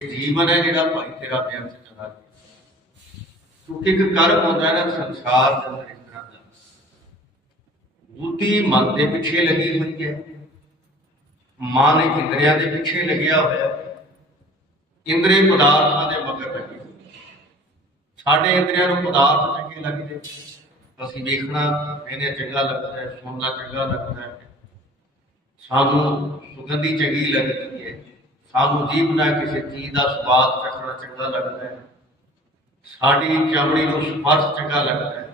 ਜੀਵਨ ਹੈ ਜਿਹੜਾ ਭਾਈ ਤੇਰਾ ਵਿਅਰਥ ਚਲਾ ਗਿਆ ਕਿਉਂਕਿ ਇੱਕ ਕਰਮ ਹੁੰਦਾ ਨਾ, ਸੰਸਾਰ ਦੇ ਅੰਦਰ ਇਸ ਤਰ੍ਹਾਂ ਦਾ। ਬੁੱਧੀ ਮਨ ਦੇ ਪਿੱਛੇ ਲੱਗੀ ਹੋਈ ਹੈ। ਮਨ ਇੰਦਰੀਆਂ ਦੇ ਪਿੱਛੇ ਲੱਗਿਆ ਹੋਇਆ ਇੰਦਰੀ ਪਦਾਰਥਾਂ ਦੇ ਮਗਰ ਲੱਗੀ ਸਾਡੇ ਇੰਦਰੀਆਂ ਨੂੰ ਪਦਾਰਥ ਚੰਗੇ ਲੱਗਦੇ ਅਸੀਂ ਵੇਖਣਾ ਇਹਨੇ ਚੰਗਾ ਲੱਗਦਾ ਹੈ, ਸੁਣਨਾ ਚੰਗਾ ਲੱਗਦਾ ਹੈ। ਸਾਨੂੰ ਸੁਗੰਧੀ ਚੰਗੀ ਲੱਗਦੀ ਹੈ। ਸਾਨੂੰ ਜੀਭ ਨਾਲ ਕਿਸੇ ਚੀਜ਼ ਦਾ ਸਵਾਦ ਚੱਖਣਾ ਚੰਗਾ ਲੱਗਦਾ ਹੈ। ਸਾਡੀ ਚਮੜੀ ਨੂੰ ਸਪਰਸ਼ ਚੰਗਾ ਲੱਗਦਾ ਹੈ।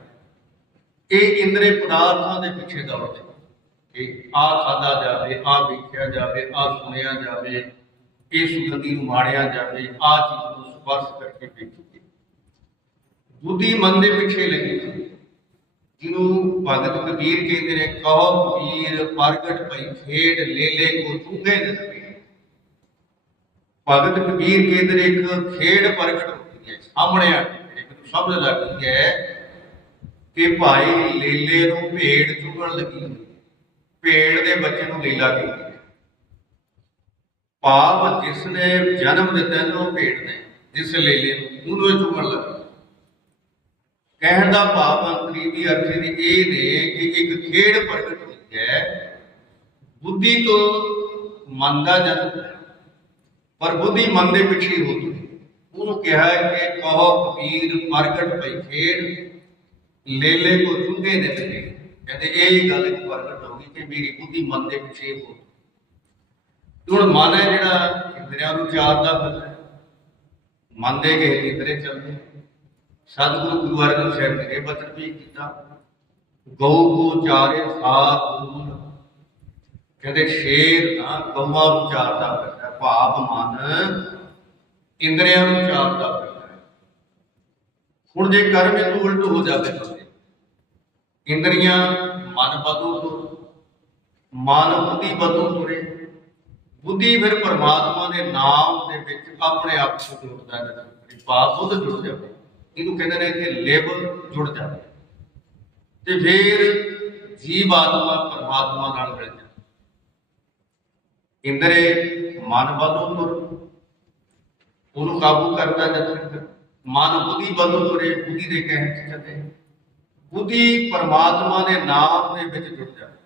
ਇਹ ਇੰਦਰੀ ਪਦਾਰਥਾਂ ਦੇ ਪਿੱਛੇ ਦੌੜਦੇ ਕਿ ਆ ਖਾਦਾ ਜਾਵੇ ਆ ਵੇਖਿਆ ਜਾਵੇ ਆ ਸੁਣਿਆ ਜਾਵੇ, ਇਹ ਸੁਗੰਧੀ ਨੂੰ ਮਾਣਿਆ ਜਾਵੇ ਆ ਚੀਜ਼ ਨੂੰ ਸਪਰਸ਼ ਕਰਕੇ ਦੇਖੀਏ ਬੁੱਧੀ ਮਨ ਦੇ ਪਿੱਛੇ ਲੱਗੀ ਹੋਈ ਜਿਹਨੂੰ ਭਗਤ ਕਬੀਰ ਕਹਿੰਦੇ ਨੇ, ਕਹੋ ਕਬੀਰ ਪ੍ਰਗਟ ਭਈ ਖੇਡ ਲੇਲੇ ਕੋ ਤੁੰਗੇ ਨਸਬੇ ਭਗਤ ਕਬੀਰ ਕੇਂਦਰ ਇੱਕ ਖੇਡ ਪ੍ਰਗਟ ਹੁੰਦੀ ਹੈ, ਸਾਹਮਣੇ ਆ ਕੇ ਇੱਕ ਨੂੰ ਸਮਝ ਲੱਗਦੀ ਹੈ ਕਿ ਭਾਈ ਲੇਲੇ ਨੂੰ ਭੇਡ ਚੁਗਣ ਲੱਗੀ ਹੋਈ ਭੇਡ ਦੇ ਬੱਚੇ ਨੂੰ ਲੀਲਾ ਕੀਤੀ ਪਾਪ ਜਿਸ ਨੇ ਜਨਮ ਦਿੱਤਾ ਨਾ ਭੇਡ ਨੇ, ਜਿਸ ਲੇਲੇ ਨੂੰ ਉਹਨੂੰ ਚੁਗਣ ਲੱਗੀ ਕਹਿਣ ਦਾ ਭਾਵ ਅੰਤਰੀ ਦੀ ਅਰਥ ਦੀ ਇਹ ਨੇ ਕਿ ਇੱਕ ਖੇਡ ਪ੍ਰਗਟ ਹੋਈ ਹੈ। ਬੁੱਧੀ ਤੋਂ ਮਨ ਦਾ ਜਨਮ ਪਰ ਬੁੱਧੀ ਮਨ ਦੇ ਪਿੱਛੇ ਹੋ ਗਈ ਉਹਨੂੰ ਕਿਹਾ ਹੈ ਕਿ ਕਹੋ ਕਬੀਰ ਪ੍ਰਗਟ ਭਈ ਖੇਡ, ਲੇਲੇ ਕੋ ਚੁੰਗੇ ਨੇ ਤੇ ਕਹਿੰਦੇ ਇਹ ਗੱਲ ਪ੍ਰਗਟ ਹੋ ਗਈ ਕਿ ਮੇਰੀ ਬੁੱਧੀ ਮਨ ਦੇ ਪਿੱਛੇ ਹੋ ਹੁਣ ਮਨ ਹੈ ਜਿਹੜਾ ਇੰਦਰੀਆਂ ਨੂੰ ਚਾਰਦਾ ਫਿਰਦਾ ਹੈ। ਮਨ ਦੇ ਕੇ ਇੰਦਰੇ ਚੱਲਦੇ ਸਤਿਗੁਰੂ ਗੁਰੂ ਅਰਜਨ ਸਾਹਿਬ ਨੇ ਇਹ ਬਚਨ ਵੀ ਕੀਤਾ, ਗਊ ਕੋ ਚਾਰੇ ਸਾਤ ਕਹਿੰਦੇ ਸ਼ੇਰ ਨਾ ਗਊਆਂ ਨੂੰ ਚਾਰਦਾ ਫਿਰਦਾ ਭਾਵ ਮਨ ਇੰਦਰੀਆਂ ਨੂੰ ਚਾਰਦਾ ਫਿਰਦਾ ਹੈ। ਹੁਣ ਜੇ ਕਰਮ ਇਹ ਉਲਟ ਹੋ ਜਾਵੇ ਬੰਦੇ, ਇੰਦਰੀਆਂ ਮਨ ਬਦੂ ਤੁਰ, ਮਨ ਬੁੱਧੀ ਬਦੂ ਤੁਰੇ, ਬੁੱਧੀ ਫਿਰ ਪਰਮਾਤਮਾ ਦੇ ਨਾਮ ਦੇ ਵਿੱਚ ਆਪਣੇ ਆਪ ਨੂੰ ਜੁੜਦਾ ਜਾਂਦਾ ਪਾਪ ਬੁੱਧ ਜੁੜ ਜਾਵੇ, ਇਹਨੂੰ ਕਹਿੰਦੇ ਨੇ ਕਿ ਲਿਵ ਜੁੜ ਜਾਵੇ। ਤੇ ਫਿਰ ਜੀਵ ਆਤਮਾ ਪਰਮਾਤਮਾ ਨਾਲ ਮਿਲ ਇੰਦਰੇ, ਮਨ ਵੱਲੋਂ ਤੁਰ। ਉਹਨੂੰ ਕਾਬੂ ਕਰਦਾ ਜਦ ਮਨ ਬੁੱਧੀ ਬਦੂ ਤੁਰੇ, ਬੁੱਧੀ ਦੇ ਕਹਿਣ ਚ ਚੱਲੇ। ਬੁੱਧੀ ਪਰਮਾਤਮਾ ਦੇ ਨਾਮ ਦੇ ਵਿੱਚ ਜੁੜ ਜਾਵੇ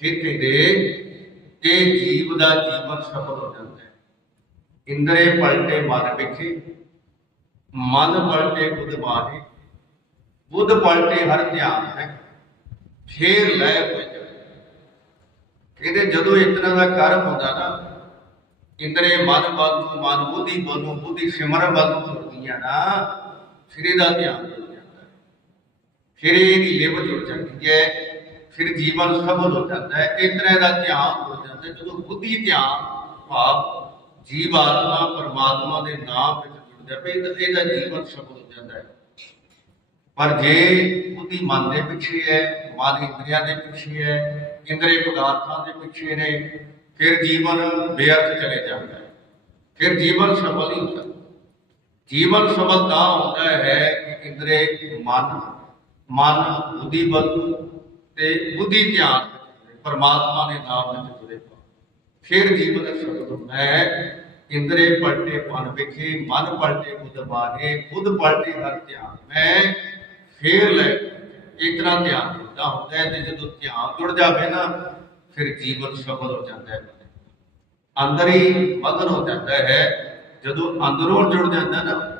ਫਿਰ ਕਹਿੰਦੇ ਇਹ ਜੀਵ ਦਾ ਜੀਵਨ ਸਫਲ ਹੋ ਜਾਂਦਾ ਹੈ। ਇੰਦਰੇ ਪਲਟੇ ਮਨ ਪਿੱਛੇ। ਮਨ ਪਲਟੇ ਬੁੱਧ ਮਾਹੇ ਬੁੱਧ ਪਲਟੇ ਹਰ ਧਿਆਨ ਹੈ। ਫੇਰ ਲੈ ਹੋਏ ਕਹਿੰਦੇ ਜਦੋਂ ਇਸ ਤਰ੍ਹਾਂ ਦਾ ਕਰਮ ਹੁੰਦਾ ਨਾ, ਇੰਦਰੇ ਮਨ ਬਾਦੂ ਮਨ ਬੁੱਧੀ ਬਨੂ ਬੁੱਧੀ ਸਿਮਰਨ ਬਾਦੂ ਤੁਰਦੀਆਂ ਨਾ ਫਿਰ ਇਹਦਾ ਧਿਆਨ ਜੁੜ ਜਾਂਦਾ ਫਿਰ ਇਹਦੀ ਲਿਵ ਜੁੜ ਜਾਂਦੀ ਹੈ, ਫਿਰ ਜੀਵਨ ਸਫਲ ਹੋ ਜਾਂਦਾ ਹੈ, ਇਸ ਤਰ੍ਹਾਂ ਦਾ ਧਿਆਨ ਹੋ ਜਾਂਦਾ ਜਦੋਂ ਬੁੱਧੀ ਧਿਆਨ, ਭਾਵ ਜੀਵ ਆਤਮਾ ਪਰਮਾਤਮਾ ਦੇ ਨਾਮ ਵਿੱਚ ਜੁੜ ਜਾਵੇ ਤਾਂ ਇਹਦਾ ਜੀਵਨ ਸਫਲ ਹੋ ਜਾਂਦਾ ਹੈ। ਪਰ ਜੇ ਉਹਦੀ ਮਨ ਦੇ ਪਿੱਛੇ ਹੈ, ਮਨ ਇੰਦਰੀਆਂ ਦੇ ਪਿੱਛੇ ਹੈ, ਇੰਦਰੀ ਪਦਾਰਥਾਂ ਦੇ ਪਿੱਛੇ ਨੇ, ਫਿਰ ਜੀਵਨ ਬੇਅਰਥ ਚਲੇ ਜਾਂਦਾ ਹੈ। ਫਿਰ ਜੀਵਨ ਸਫਲ ਨਹੀਂ ਹੁੰਦਾ। ਜੀਵਨ ਸਫਲ ਤਾਂ ਹੁੰਦਾ ਹੈ ਕਿ ਇੰਦਰੇ ਮਨ ਮਨ ਬੁੱਧੀ ਬਲ ਤੇ ਬੁੱਧੀ ਧਿਆਨ ਪਰਮਾਤਮਾ ਦੇ ਨਾਮ ਵਿੱਚ ਜੁੜੇ ਫਿਰ ਜੀਵਨ ਸਫਲ ਹੁੰਦਾ ਹੈ। ਇੰਦਰੇ ਪਲਟੇ ਪਨ ਵਿਖੇ, ਮਨ ਪਲਟੇ ਬੁੱਧ ਬਾਹੇ, ਬੁੱਧ ਪਲਟੇ ਹਰ ਧਿਆਨ। ਮੈਂ ਫੇਰ ਲੈ ਇਤਨਾ ਧਿਆਨ ਦਿੱਤਾ ਹੁੰਦਾ ਹੈ ਤੇ ਜਦੋਂ ਧਿਆਨ ਜੁੜ ਜਾਵੇ ਨਾ, ਫਿਰ ਜੀਵਨ ਸਫਲ ਹੋ ਜਾਂਦਾ ਹੈ। ਅੰਦਰ ਹੀ ਮਗਨ ਹੋ ਜਾਂਦਾ ਹੈ। ਜਦੋਂ ਅੰਦਰੋਂ ਜੁੜ ਜਾਂਦਾ ਨਾ,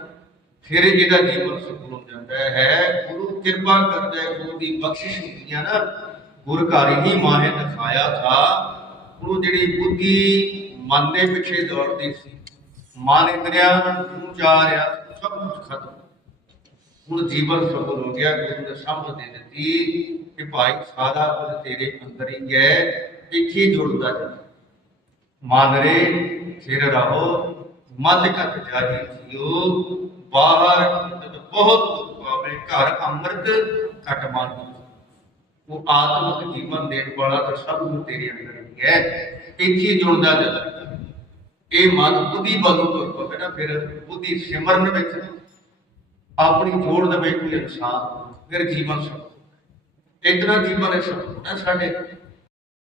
ਫਿਰ ਇਹਦਾ ਜੀਵਨ ਸਫਲ ਹੋ ਜਾਂਦਾ ਹੈ। ਗੁਰੂ ਕਿਰਪਾ ਕਰਦਾ ਹੈ, ਗੁਰੂ ਦੀ ਬਖਸ਼ਿਸ਼ ਹੁੰਦੀ ਹੈ ਨਾ। ਗੁਰ ਘਰ ਹੀ ਮਾਹੇ ਦਿਖਾਇਆ ਥਾ। ਉਹ ਜਿਹੜੀ ਬੁੱਧੀ ਮਨ ਦੇ ਪਿੱਛੇ ਦੌੜਦੀ ਸੀ, ਮਨ ਇੰਦਰੀਆਂ ਨੂੰ ਚਾਰਿਆ ਸਭ ਕੁਝ ਖਤਮ ਹੁਣ ਜੀਵਨ ਸਫਲ ਹੋ ਗਿਆ, ਗੁਰੂ ਨੇ ਸਮਝ ਦੇ ਦਿੱਤੀ ਕਿ ਭਾਈ ਸਾਰਾ ਕੁਝ ਤੇਰੇ ਅੰਦਰ ਹੀ ਹੈ, ਇੱਥੇ ਜੁੜਦਾ ਜਾਂਦਾ ਮਨ ਰੇ ਫਿਰ ਰਹੋ ਮਨ ਕਤ ਜਾਹੀ ਜਿਉ ਬਾਹਰ ਬਹੁਤ ਦੁੱਖ ਆਵੇ ਘਰ ਅੰਮ੍ਰਿਤ ਘਟ ਮਨ ਉਹ ਆਤਮਿਕ ਜੀਵਨ ਦੇਣ ਵਾਲਾ ਤਾਂ ਸਭ ਨੂੰ ਤੇਰੇ ਅੰਦਰ ਹੀ ਹੈ, ਇੱਥੇ ਜੁੜਦਾ ਜਾਂਦਾ ਇਹ ਮਨ ਬੁੱਧੀ ਬਦਲ ਤੁਰ ਪਵੇ ਨਾ ਫਿਰ ਬੁੱਧੀ ਸਿਮਰਨ ਵਿੱਚ ਆਪਣੀ ਜੋੜ ਦੇਵੇ ਕੋਈ ਇਨਸਾਨ ਫਿਰ ਜੀਵਨ ਸਫਲ ਇਤਨਾ ਜੀਵਨ ਹੈ ਸਾਡੇ